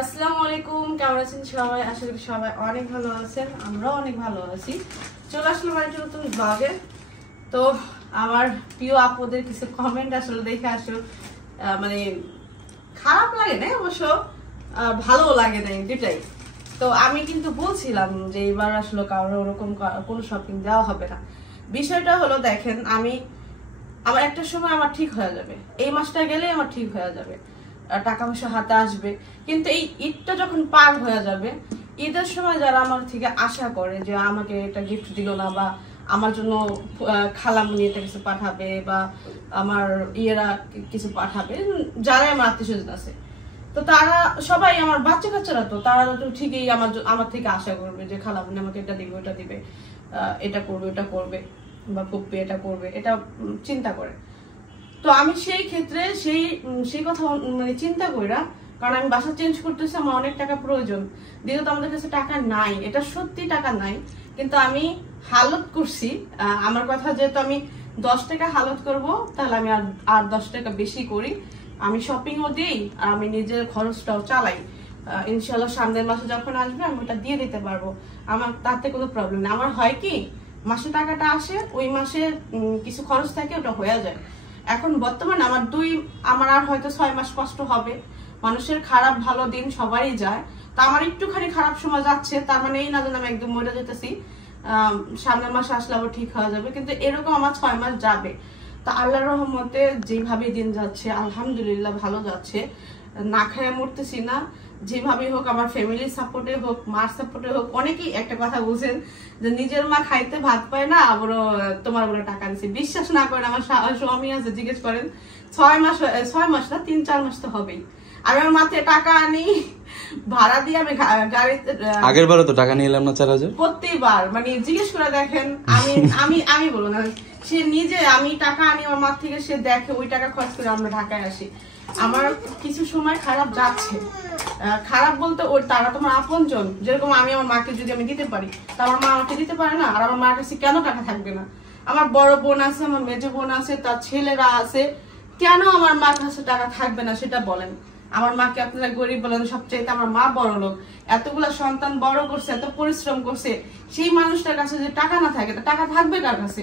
আসসালামু আলাইকুম, কেমন আছেন সবাই? আশা করি সবাই অনেক ভালো আছেন, আমরাও অনেক ভালো আছি। চলে আসলাম একটা নতুন ব্লগে। তো আমার প্রিয় আপুদের কিছু কমেন্ট আসলে দেখে আসলে মানে খারাপ লাগে না, অবশ্য ভালো লাগে না, দুটাই। তো আমি কিন্তু বলছিলাম যে এবার আসলে কারোর ওরকম কোনো শপিং দেওয়া হবে না। বিষয়টা হলো, দেখেন, আমার একটা সময় আমার ঠিক হয়ে যাবে, এই মাসটা গেলে আমার ঠিক হয়ে যাবে, টাকা পয়সা হাতে আসবে। কিন্তু এই ঈদটা যখন পার হয়ে যাবে, ঈদের সময় যারা আমার থেকে আশা করে যে আমাকে একটা গিফট দিল না, বা আমার জন্য খালামুনি এটা কিছু পাঠাবে, বা আমার ইয়েরা কিছু পাঠাবে, যারা আমার আত্মীয় স্বজন আছে, তো তারা সবাই আমার বাচ্চা কাচ্চারা, তো তারা তো ঠিকই আমার থেকে আশা করবে যে খালামুনি আমাকে এটা দিবে, ওটা দিবে, এটা করবে, ওটা করবে, বা পুপ্পি এটা করবে, এটা চিন্তা করে। তো আমি সেই ক্ষেত্রে সেই কথা মানে চিন্তা কইরা, কারণ আমি বাসা চেঞ্জ করতেছি, আমার অনেক টাকা প্রয়োজন, যেহেতু আমাদের কাছে টাকা নাই, এটা সত্যি টাকা নাই, কিন্তু আমি হালত করছি। আমার কথা, যেহেতু আমি 10 টাকা হালত করব, তাহলে আমি আর 10 টাকা বেশি করি, আমি শপিংও দিই আর আমি নিজের খরচটাও চালাই। ইনশাল্লাহ সামনের মাসে যখন আসবে আমি ওটা দিয়ে দিতে পারবো, আমার তাতে কোনো প্রবলেম নেই। আমার হয় কি, মাসে টাকাটা আসে, ওই মাসে কিছু খরচ থাকে, ওটা হয়ে যায়। এখন বর্তমানে আমার আর হয়তো 6 মাস কষ্ট হবে। মানুষের খারাপ ভালো দিন সবারই যায়, তা আমার একটুখানি খারাপ সময় যাচ্ছে, তার মানে এই না যে আমি একদম মরে যেতেছি, সামনের মাসে আসলে আবার ঠিক হয়ে যাবে, কিন্তু এরকম আমার 6 মাস যাবে। তা আল্লাহর রহমতে যেভাবে দিন যাচ্ছে আলহামদুলিল্লাহ ভালো যাচ্ছে, না খেয়ে মরতেছি না। যেভাবে হোক, আমার ফ্যামিলির সাপোর্টে হোক, মার সাপোর্টে হোক, অনেকেই একটা কথা বলছেন যে নিজের মা খাইতে ভাত পায় না, আবারও তোমার বলে টাকা দিচ্ছে। বিশ্বাস না করেন, আমার স্বামী আছে, জিজ্ঞেস করেন, 6 মাস না, 3-4 মাস তো হবেই, আমি আমার মাথায় টাকা আনি ভাড়া দিয়ে, আমি গাড়িতে, আগের বারও তো টাকা নিয়ে এলাম না 4,000, প্রত্যেকবার মানে জিজ্ঞেস করে দেখেন। আমি বলবো না, সে নিজে, আমি টাকা আনি আমার মা থেকে, সে দেখে ওই টাকা খরচ করে আমরা ঢাকায় আসি। আমার কিছু সময় খারাপ যাচ্ছে, খারাপ বলতে ওর তারা তোমার আপনজন, যেরকম আমি আমার মাকে যদি আমি দিতে পারি, তা আমার মা আমাকে দিতে পারে না, আর আমার মার কাছে কেন টাকা থাকবে না? আমার বড় বোন আছে, আমার মেজো বোন আছে, তার ছেলেরা আছে, কেন আমার মার কাছে টাকা থাকবে না সেটা বলেন। আমার মাকে আপনারা গরিব বলেন, সবচেয়ে আমার মা বড় লোক, এতগুলা সন্তান বড় করছে, এত পরিশ্রম করছে, সেই মানুষটার কাছে যে টাকা না থাকে, টাকা থাকবে কার কাছে?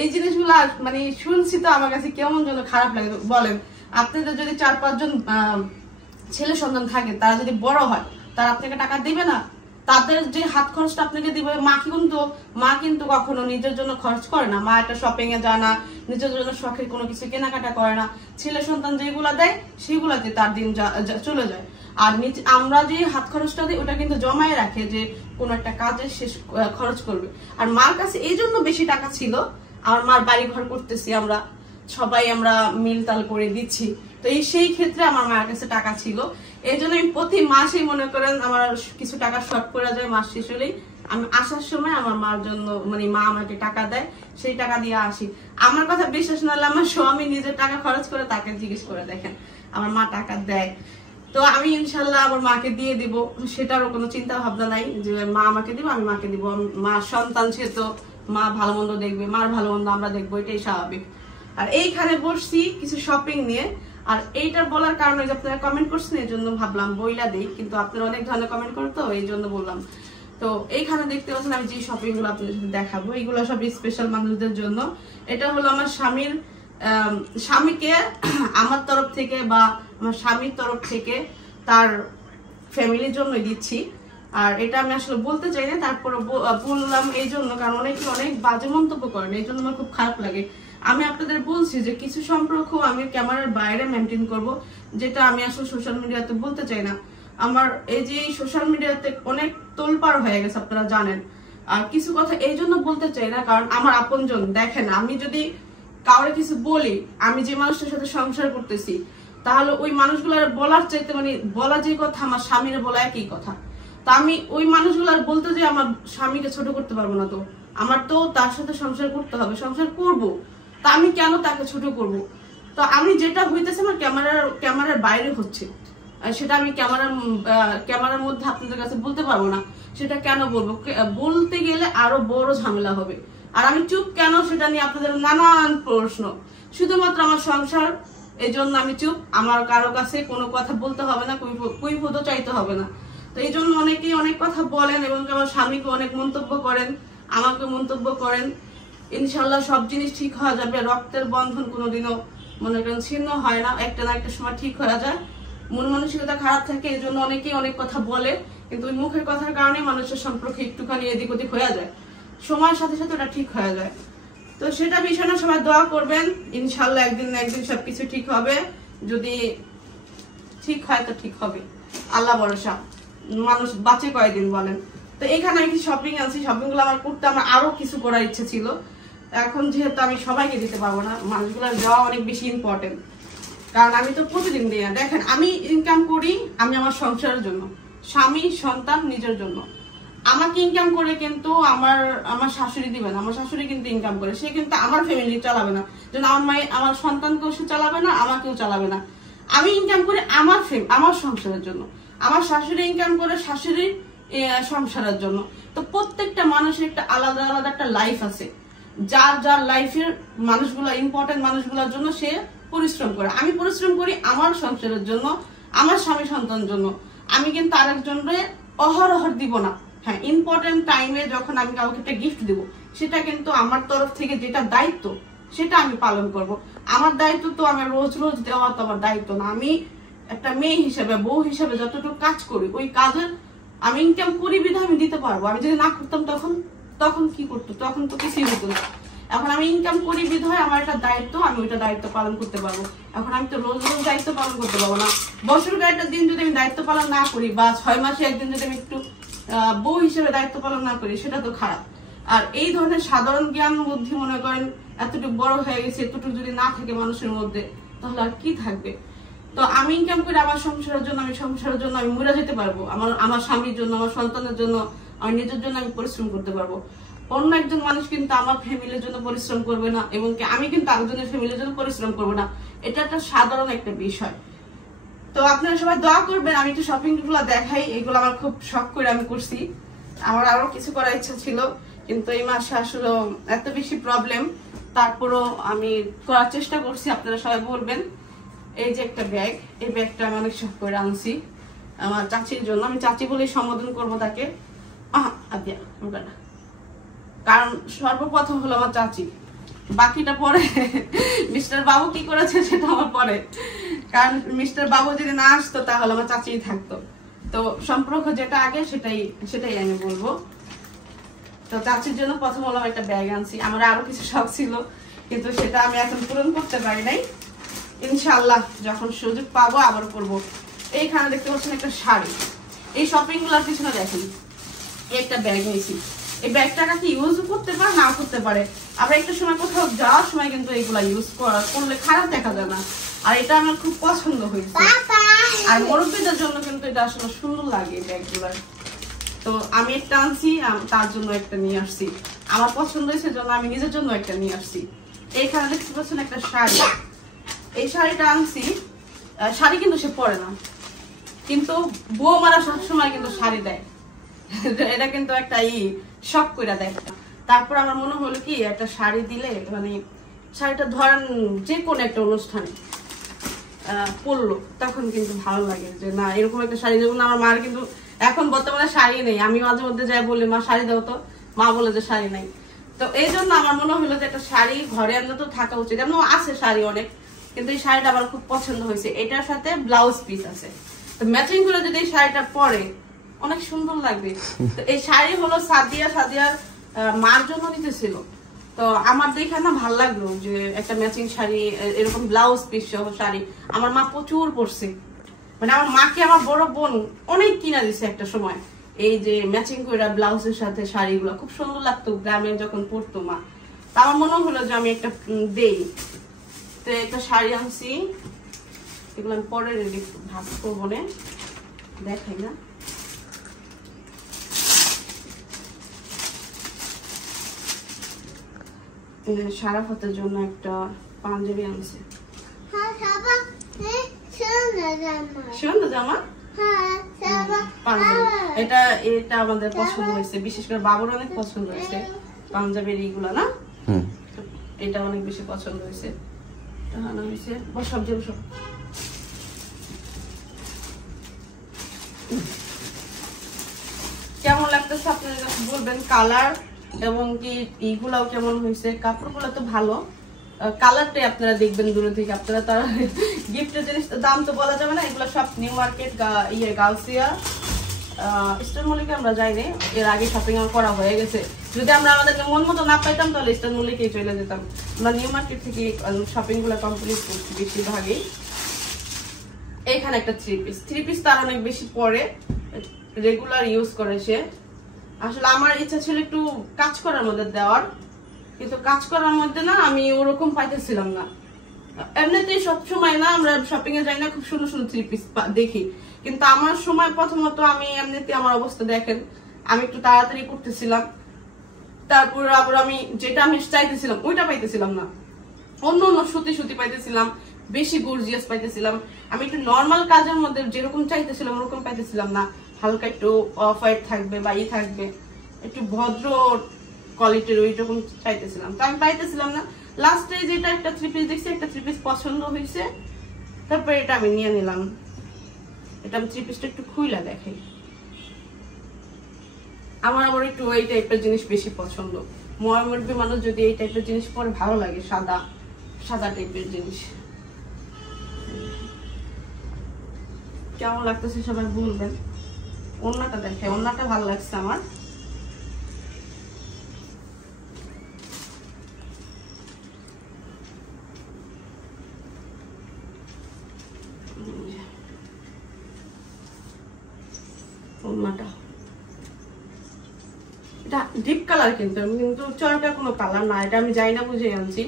এই জিনিসগুলা মানে শুনছি তো আমার কাছে কেমন যেন খারাপ লাগে। বলেন, আপনাদের যদি 4-5 জন ছেলে সন্তান থাকে, তারা যদি বড় হয়, তারা আপনাকে টাকা দিবে না? তাদের যে হাত খরচটা আপনাকে দিবে, মা কিন্তু কখনো নিজের জন্য খরচ করে না, মা একটা শপিং এ যায় না, নিজের জন্য শখের কোনো কিছু কেনাকাটা করে না, ছেলে সন্তান যেগুলা দেয় সেগুলাতে তার দিন চলে যায়। আর আমরা যে হাত খরচটা দিই, ওটা কিন্তু জমায় রাখে যে কোনো একটা কাজে শেষ খরচ করবে। আর মার কাছে এই জন্য বেশি টাকা ছিল, আমার মার বাড়ি ঘর করতেছি, আমরা সবাই মিলতাল করে দিচ্ছি, তো সেই ক্ষেত্রে আমার মায়ের কাছে টাকা ছিল। এই জন্য আমি প্রতি মাসেই মনে করেন আমার কিছু টাকা শর্ট করে যায়, মাস শেষ হলেই আমি আসার সময় আমার মার জন্য, মানে মা আমাকে টাকা দেয়, সেই টাকা দিয়ে আসি। আমার কথা বিশ্বাস না হলে আমার স্বামী নিজের টাকা খরচ করে তাকে জিজ্ঞেস করে দেখেন, আমার মা টাকা দেয়। তো আমি ইনশাল্লাহ আমার মাকে দিয়ে দিব, সেটারও কোনো চিন্তা ভাবনা নাই যে মা আমাকে দিব, আমি মাকে দিব। মা সন্তান, সে তো মা ভালো মন্দ দেখবে, মার ভালো মন্দ আমরা দেখবো, এটাই স্বাভাবিক। আর এইখানে বসছি কিছু শপিং নিয়ে, আর এইটা বলার কারণে যে আপনারা কমেন্ট করছেন, এই জন্য ভাবলাম বইলা দিই, কিন্তু আপনারা অনেক ধরনের কমেন্ট করেন, তো এই জন্য বললাম। তো এইখানে দেখতে পাচ্ছেন আমি যে শপিং গুলো আপনাদের সাথে দেখাবো, এগুলো সব স্পেশাল মানুষদের জন্য। এটা হলো আমার স্বামীকে আমার তরফ থেকে, বা আমার স্বামীর তরফ থেকে তার ফ্যামিলির জন্য দিচ্ছি। আর এটা আমি আসলে বলতে চাই না, তারপরে বললাম এই জন্য, কারণ অনেকে অনেক বাজে মন্তব্য করেন, এই জন্য আমার খুব খারাপ লাগে। আমি আপনাদের বলছি যে কিছু সম্পর্ক আমি ক্যামেরার বাইরে মেনটেন করব, যেটা আমি আসলে সোশ্যাল মিডিয়াতে বলতে চাই না। আমার এই যে সোশ্যাল মিডিয়াতে অনেক তোলপাড় হয়ে গেছে, আপনারা জানেন। আর কিছু কথা এই জন্য বলতে চাই না, কারণ আমার আপনজন, দেখেন, আমি যদি কাউরে কিছু বলি, আমি যে মানুষটার সাথে সংসার করতেছি, তাহলে ওই মানুষগুলার বলার চাইতে, মানে বলা যে কথা, আমার স্বামীর বলা একই কথা। তা আমি ওই মানুষগুলার বলতে যে আমার স্বামীকে ছোট করতে পারবো না, তো আমার তো তার সাথে সংসার করতে হবে, সংসার করব, তা আমি কেন তাকে ছোট করব? তো আমি যেটা হইতেছে আমার ক্যামেরার বাইরে হচ্ছে, সেটা আমি ক্যামেরার মধ্যে আপনাদের কাছে বলতে পারবো না। সেটা কেন বলবো? বলতে গেলে আরো বড় ঝামেলা হবে। আর আমি চুপ কেন, সেটা নিয়ে আপনাদের নানান প্রশ্ন। শুধুমাত্র আমার সংসার, এই জন্য আমি চুপ, আমার কারো কাছে কোনো কথা বলতে হবে না, কুইফুদও চাইতে হবে না। তো এই জন্য অনেকেই অনেক কথা বলেন এবং আমার স্বামীকে অনেক মন্তব্য করেন, আমাকে মন্তব্য করেন। ইনশাল্লাহ সব জিনিস ঠিক হয়ে যাবে। রক্তের বন্ধন কোনোদিনও মনে করেন ছিন্ন হয় না, একটা না একটা সময় ঠিক হয়ে যায়। মন মানসিকতা খারাপ থাকে, এই জন্য অনেকেই অনেক কথা বলে, কিন্তু ওই মুখের কথার কারণে মানুষের সম্পর্কে একটুখানি এদিক ওদিক হয়ে যায়, সময়ের সাথে সাথে ওটা ঠিক হয়ে যায়। তো সেটা বিষয় না, সবাই দোয়া করবেন, ইনশাল্লাহ একদিন না একদিন সবকিছু ঠিক হবে। যদি ঠিক হয় তো ঠিক হবে, আল্লাহ ভরসা, মানুষ বাঁচে কয়দিন বলেন। তো এখানে আমি কিছু শপিং আনছি, শপিং গুলো আমার করতে আমার আরো কিছু করার ইচ্ছে ছিল। এখন যেহেতু আমি সবাইকে দিতে পারবো না, মানুষগুলোর যাওয়া অনেক বেশি ইম্পর্টেন্ট, কারণ আমি তো প্রতিদিন দিই না। দেখেন আমি ইনকাম করি আমি আমার সংসারের জন্য, স্বামী সন্তান নিজের জন্য। আমাকে ইনকাম করে কিন্তু আমার শাশুড়ি দিবে না, আমার শাশুড়ি কিন্তু ইনকাম করে, সে কিন্তু আমার ফ্যামিলি চালাবে না, যেন আমার সন্তানকেও সে চালাবে না, আমাকেও চালাবে না। আমি ইনকাম করি আমার সংসারের জন্য, আমার শাশুড়ি ইনকাম করে শাশুড়ির সংসারের জন্য। তো প্রত্যেকটা মানুষের একটা আলাদা আলাদা একটা লাইফ আছে, যার যার লাইফের মানুষগুলো ইম্পর্টেন্ট মানুষগুলোর জন্য সে পরিশ্রম করে। আমি পরিশ্রম করি আমার সংসারের জন্য, আমার স্বামী সন্তানের জন্য। আমি কিন্তু আরেকজনকে অহরহর দিব না। হ্যাঁ, ইম্পর্টেন্ট টাইমে যখন আমি কাউকে একটা গিফট দিব, সেটা কিন্তু আমার তরফ থেকে যেটা দায়িত্ব সেটা আমি পালন করব। আমার দায়িত্ব তো আমার রোজ রোজ দেওয়া তো আমার দায়িত্ব না। আমি একটা মেয়ে হিসেবে, বউ হিসেবে যতটুকু কাজ করি, ওই কাজের আমি ইনকাম করি বিধায় আমি দিতে পারবো। আমি যদি না করতাম তখন কি করতো? তখন তো কিছুই হতো না। এখন আমি ইনকাম করি বিধায় আমার একটা দায়িত্ব, আমি ওইটা দায়িত্ব পালন করতে পারবো। এখন আমি তো রোজ রোজ দায়িত্ব পালন করতে পারবো না। বছরকে একটা দিন যদি আমি দায়িত্ব পালন না করি, বা 6 মাসে একদিন যদি আমি একটু বউ হিসেবে দায়িত্ব পালন না করি, সেটা তো খারাপ। আর এই ধরনের সাধারণ জ্ঞান বুদ্ধি মনে করেন এতটুকু বড় হয়ে গেছে, এতটুকু যদি না থাকে মানুষের মধ্যে, তাহলে আর কি থাকবে? তো আমি ইনকাম করি আমার সংসারের জন্য, আমি সংসারের জন্য আমি মরে যেতে পারবো, আমার স্বামীর জন্য, আমার সন্তানের জন্য, আমার নিজের জন্য আমি পরিশ্রম করতে পারবো। অন্য একজন মানুষ কিন্তু আমার ফ্যামিলির জন্য পরিশ্রম করবে না, এবং আমি কিন্তু আরেকজনের ফ্যামিলির জন্য পরিশ্রম করবো না। এটা একটা সাধারণ একটা বিষয়। তো আপনারা সবাই দোয়া করবেন। আমি একটু শপিং গুলো দেখাই, এগুলো আমার খুব শখ করে আমি করছি। আমার আরো কিছু করার ইচ্ছা ছিল, কিন্তু এই মাসে আসলে এত বেশি প্রবলেম, তারপরও আমি করার চেষ্টা করছি। আপনারা সবাই বলবেন। এই যে একটা ব্যাগ, এই ব্যাগটা আমি অনেক শখ করে আনছি আমার চাচির জন্য। আমি চাচি বলেই সম্বোধন করবো তাকে, কারণ সর্বপ্রথম হলো আমার চাচি, বাকিটা পরে। মিস্টার বাবু কি করেছে সেটা আমার পরে, কারণ মিস্টার বাবু যদি না আসতো তাহলে আমার চাচিই থাকতো। তো সম্পর্ক যেটা আগে সেটাই আমি বলবো। তো চাচির জন্য প্রথম হলো একটা ব্যাগ আনছি। আমার আরো কিছু শখ ছিল, কিন্তু সেটা আমি এখন পূরণ করতে পারি নাই। ইনশাআল্লাহ যখন সুযোগ পাবো আবার করবো। এইখানে দেখতে পাচ্ছেন একটা শাড়ি। এই শপিং গুলোর পিছনে দেখেন একটা ব্যাগ নিয়েছি। এই ব্যাগটাকে কি ইউজ করতে পারে, না করতে পারে। আবার একটা সময় কোথাও যাওয়ার সময় কিন্তু এইগুলা ইউজ করলে খারাপ দেখা যায় না। আর এটা আমার খুব পছন্দ হয়েছে, আর মুরব্বীদের জন্য কিন্তু এটা আসলে সুন্দর লাগে এই ব্যাগগুলার। তো আমি একটা আনছি, তার জন্য একটা নিয়ে আসছি। আমার পছন্দ হয়েছে জন্য আমি নিজের জন্য একটা নিয়ে আসছি। এইখানে দেখতে পাচ্ছেন একটা শাড়ি। এই শাড়িটা আনছি, শাড়ি কিন্তু সে পরে না, কিন্তু বউমারা সবসময় কিন্তু শাড়ি দেয়। এটা কিন্তু একটা শখ করে দেয়। তারপর আমার মনে হলো কি একটা শাড়ি দিলে, মানে শাড়িটা ধরেন যে কোনো একটা অনুষ্ঠানে পরলো, তখন কিন্তু ভালো লাগে যে না এরকম একটা শাড়ি। যেমন আমার মার কিন্তু এখন বর্তমানে শাড়ি নেই, আমি মাঝে মধ্যে যাই বলি মা শাড়ি দাও তো, মা বলে যে শাড়ি নাই। তো এই জন্য আমার মনে হলো যে একটা শাড়ি ঘরে আনলে তো থাকা উচিত। এমন আছে শাড়ি অনেক, কিন্তু এই শাড়িটা আমার খুব পছন্দ হয়েছে। এটার সাথে ব্লাউজ পিস আছে, তো ম্যাচিং করে যদি এই শাড়িটা পরে অনেক সুন্দর লাগবে। তো এই শাড়ি হলো সাদিয়ার মার জন্য নিতেছিল। তো আমার দেখে না ভালো লাগলো যে একটা ম্যাচিং শাড়ি, এরকম ব্লাউজ পিস সহ শাড়ি আমার মা প্রচুর পরছে। মানে আমার মাকে আমার বড় বোন অনেক কিনা দিছে একটা সময়, এই যে ম্যাচিং করে ব্লাউজের সাথে শাড়িগুলো খুব সুন্দর লাগতো গ্রামে যখন পরতো মা। তা আমার মনে হলো যে আমি একটা দেই। তো একটা শাড়ি আনছি, এগুলো আমি পরে রেডি ভাগ করবো না, দেখাই না। শারাফতের জন্য একটা পাঞ্জাবি আনছে, সুন্দর জামা। এটা আমাদের পছন্দ হয়েছে, বিশেষ করে বাবুর অনেক পছন্দ হয়েছে পাঞ্জাবির এইগুলা না, এটা অনেক বেশি পছন্দ হয়েছে। আনা হয়েছে। বসব যে বসব। কেমন লাগতেছে আপনারা বলবেন, কালার এবং কি এইগুলাও কেমন হয়েছে। কাপড়গুলো তো ভালো, কালারটাই আপনারা দেখবেন দূরে থেকে। আপনারা তার গিফটের জিনিস দাম তো বলা যাবে না, এগুলো সব নিউ মার্কেট, গাউসিয়া, ইস্টার্ন মল্লিকে আমরা যাইনি, এর আগে শপিং করা হয়ে গেছে। যদি আমরা আমাদের মন মতো না পাইতাম তাহলে ইস্টার্ন মল্লিকেই চলে যেতাম। আমরা নিউ মার্কেট থেকে শপিং গুলো কমপ্লিট করছি বেশিরভাগই। এইখানে একটা থ্রি পিস তার অনেক বেশি পরে, রেগুলার ইউজ করে সে। আসলে আমার ইচ্ছা ছিল একটু কাজ করার মধ্যে দেওয়ার, কিন্তু কাজ করার মধ্যে না আমি ওরকম পাইতেছিলাম না। এমনিতেই সবসময় না আমরা শপিং এ যাই না, খুব সুন্দর সুন্দর থ্রি পিস দেখি, কিন্তু আমার সময় প্রথমত আমি এমনিতে আমার অবস্থা দেখেন, আমি একটু তাড়াতাড়ি করতেছিলাম, তারপর আবার আমি যেটা আমি চাইতেছিলাম ওইটা পাইতেছিলাম না, অন্য অন্য সুতি পাইতেছিলাম, বেশি গর্জিয়াস পাইতেছিলাম। আমি একটু নর্মাল কাজের মধ্যে যেরকম চাইতেছিলাম ওরকম পাইতেছিলাম না, হালকা একটু অফ হোয়াইট থাকবে বা ই থাকবে, একটু ভদ্র কোয়ালিটির ওইরকম চাইতেছিলাম, তো আমি পাইতেছিলাম না। লাস্টে যেটা একটা থ্রি পিস দেখছি, একটা থ্রি পিস পছন্দ হয়েছে, তারপর এটা আমি নিয়ে নিলাম। এটা আমি থ্রি পিসটা একটু খুইলা দেখাই। আমার আবার একটু এই টাইপের জিনিস বেশি পছন্দ। ময়মুরবি মানুষ যদি এই টাইপের জিনিস পরে ভালো লাগে, সাদা সাদা টাইপের জিনিস। কেমন লাগতেছে সবাই বলবেন। ওড়নাটা দেখে, ওড়নাটা ভালো লাগছে আমার। ওড়নাটা এটা ডিপ কালার, কিন্তু চরকা কোনো কালার না, এটা আমি যাই না বুঝে আনছি।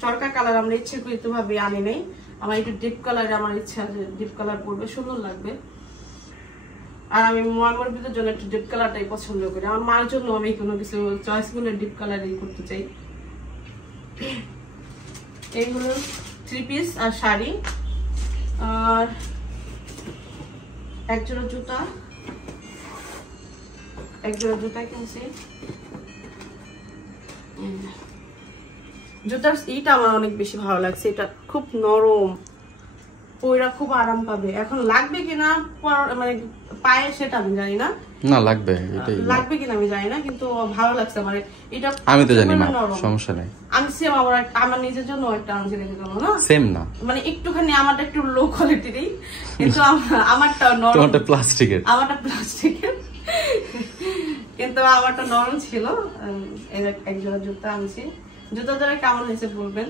চরকা কালার আমরা ইচ্ছাকৃত ভাবে আনি নাই, আমার একটু ডিপ কালার আমার ইচ্ছা, যে ডিপ কালার পরবে, সুন্দর লাগবে। আর আমি ময়মুরবিদের জন্য একটু ডিপ কালারটাই পছন্দ করি। আমার মার জন্য আমি কোনো কিছু চয়েস করে ডিপ কালারই করতে চাই। এইগুলো থ্রি পিস আর শাড়ি, আর একজোড়া জুতা, একজোড়া জুতা কিনছি। জুতার ইটা আমার অনেক বেশি ভালো লাগছে, এটা খুব নরম, পয়রা খুব আরাম পাবে। এখন লাগবে কিনা মানে পায়ে সেটা আমি জানি না, না লাগবে, এটাই লাগবে কিনা আমি জানি না, কিন্তু ভালো লাগছে আমার এটা। আমি তো জানি না, সমস্যা নাই। আমি সেম আমার নিজের জন্য একটা আনছি, নিজের জন্য না, সেম না, মানে একটুখানি আমারটা একটু লো কোয়ালিটিরই, কিন্তু আমারটা নরম, তোমারটা প্লাস্টিকের, আমারটা প্লাস্টিকের, কিন্তু আমারটা নরম ছিল। এক জোড়া জুতা আনছি। জুতা জোড়া কেমন হয়েছে বলবেন।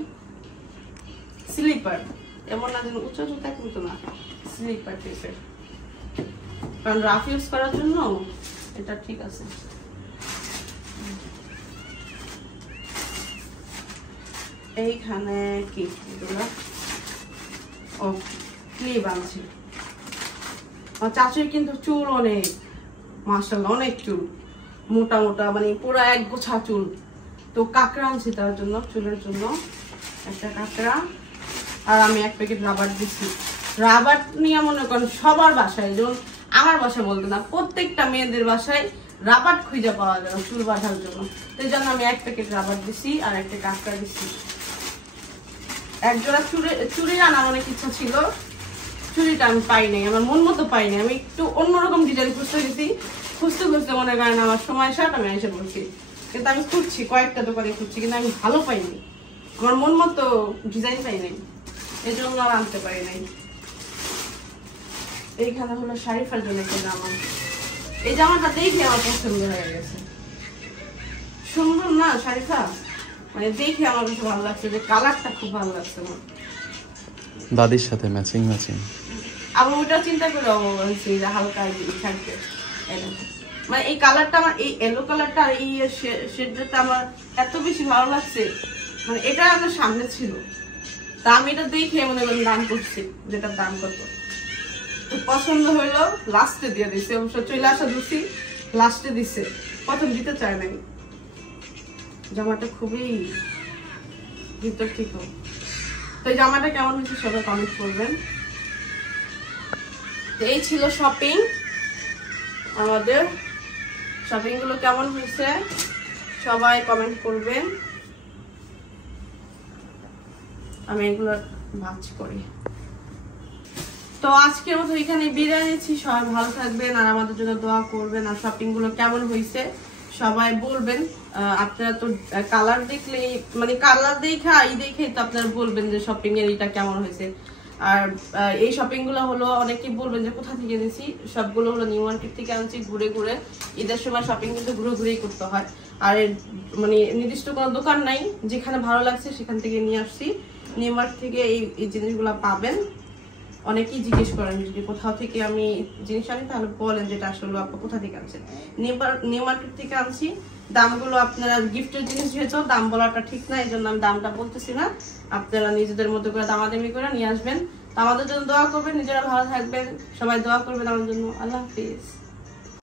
স্লিপার, এমন না যেন উঁচু জুতা, কিন্তু না, স্লিপার টাইপের, কারণ রাফ ইউজ করার জন্য এটা ঠিক আছে। এইখানে কি ও ক্লিপ আনছি। আমার চাচুর কিন্তু চুল অনেক, মাশাআল্লাহ অনেক চুল, মোটা মোটা, মানে পুরো এক গোছা চুল। তো কাঁকড়া আনছি তার জন্য, চুলের জন্য একটা কাঁকড়া। আর আমি এক প্যাকেট রাবার দিচ্ছি। রাবার নিয়ে মনে করেন সবার বাসায়, যেমন আমার বাসায় বলতে না, প্রত্যেকটা মেয়েদের বাসায় রাবার খুঁজে পাওয়া যায় চুল বাঁধার জন্য। তো এই জন্য আমি এক প্যাকেট রাবার দিছি আর একটা কাঁকড়া দিচ্ছি। এক জোড়া চুড়ি আনার অনেক ইচ্ছা ছিল, চুড়িটা আমি পাই নাই, আমার মন মতো পাই নাই। আমি একটু অন্যরকম ডিজাইন খুঁজতে গেছি, খুঁজতে মনে করেন আমার সময় শার্ট আমি এসে বলছি, কিন্তু আমি খুঁজছি, কয়েকটা দোকানে খুঁজছি, কিন্তু আমি ভালো পাইনি, আমার মন মতো ডিজাইন পাই নাই, এই জন্য আর আনতে পারি নাই। এইখানে হলো শারিফার জন্য একটা জামা। এই জামাটা দেখে আমার পছন্দ হয়ে গেছে, সুন্দর না শারিফা, মানে দেখে আমার বেশ ভালো লাগছে, যে কালারটা খুব ভালো লাগছে আমার, দাদির সাথে ম্যাচিং। আবার ওইটা চিন্তা করে বলছি যে হালকা থাকবে, মানে এই কালারটা আমার, এই ইয়েলো কালারটা আর এই শেডটা আমার এত বেশি ভালো লাগছে, মানে এটা আমার সামনে ছিল, তা আমি এটা দেখে মনে করেন দাম করছি, যেটার দাম কত পছন্দ হইলো, লাস্টে দিয়ে দিচ্ছে, অবশ্য চলে আসা দিচ্ছি লাস্টে দিচ্ছে, প্রথম দিতে চায় নাই। জামাটা খুবই ভিতর ঠিক। তো এই জামাটা কেমন হয়েছে সবাই কমেন্ট করবেন। এই ছিল শপিং, আমাদের শপিং গুলো কেমন হয়েছে সবাই কমেন্ট করবেন। আমি এগুলো ভাজ করি। তো আজকের মতো এখানে বিদায় নিচ্ছি। সবাই ভালো থাকবেন আর আমাদের জন্য দোয়া করবেন। আর শপিং গুলো কেমন হয়েছে সবাই বলবেন। আপনারা তো কালার দেখলে মানে কালার দেখেই তো আপনারা বলবেন যে শপিং এর এটা কেমন হয়েছে। আর এই শপিং গুলো হলো অনেকেই বলবেন যে কোথা থেকে নিয়েছি, সবগুলো হলো নিউ মার্কেট থেকে আনছি ঘুরে ঘুরে। ঈদের সময় শপিং কিন্তু ঘুরে ঘুরেই করতে হয়। আর মানে নির্দিষ্ট কোনো দোকান নাই, যেখানে ভালো লাগছে সেখান থেকে নিয়ে আসছি। নিউ মার্কেট থেকে এই জিনিসগুলো পাবেন। অনেকেই জিজ্ঞেস করেন যদি কোথাও থেকে আমি জিনিস আনি তাহলে বলেন যেটা আসলে আপনি কোথা থেকে আনছেন। নিউ মার্কেট থেকে আনছি। দামগুলো আপনারা গিফটের জিনিস যেহেতু দাম বলাটা ঠিক না, এই জন্য আমি দামটা বলতেছি না। আপনারা নিজেদের মতো করে দামাদামি করে নিয়ে আসবেন। তো আমাদের জন্য দোয়া করবেন, নিজেরা ভালো থাকবেন, সবাই দোয়া করবেন আমার জন্য। আল্লাহ হাফিজ।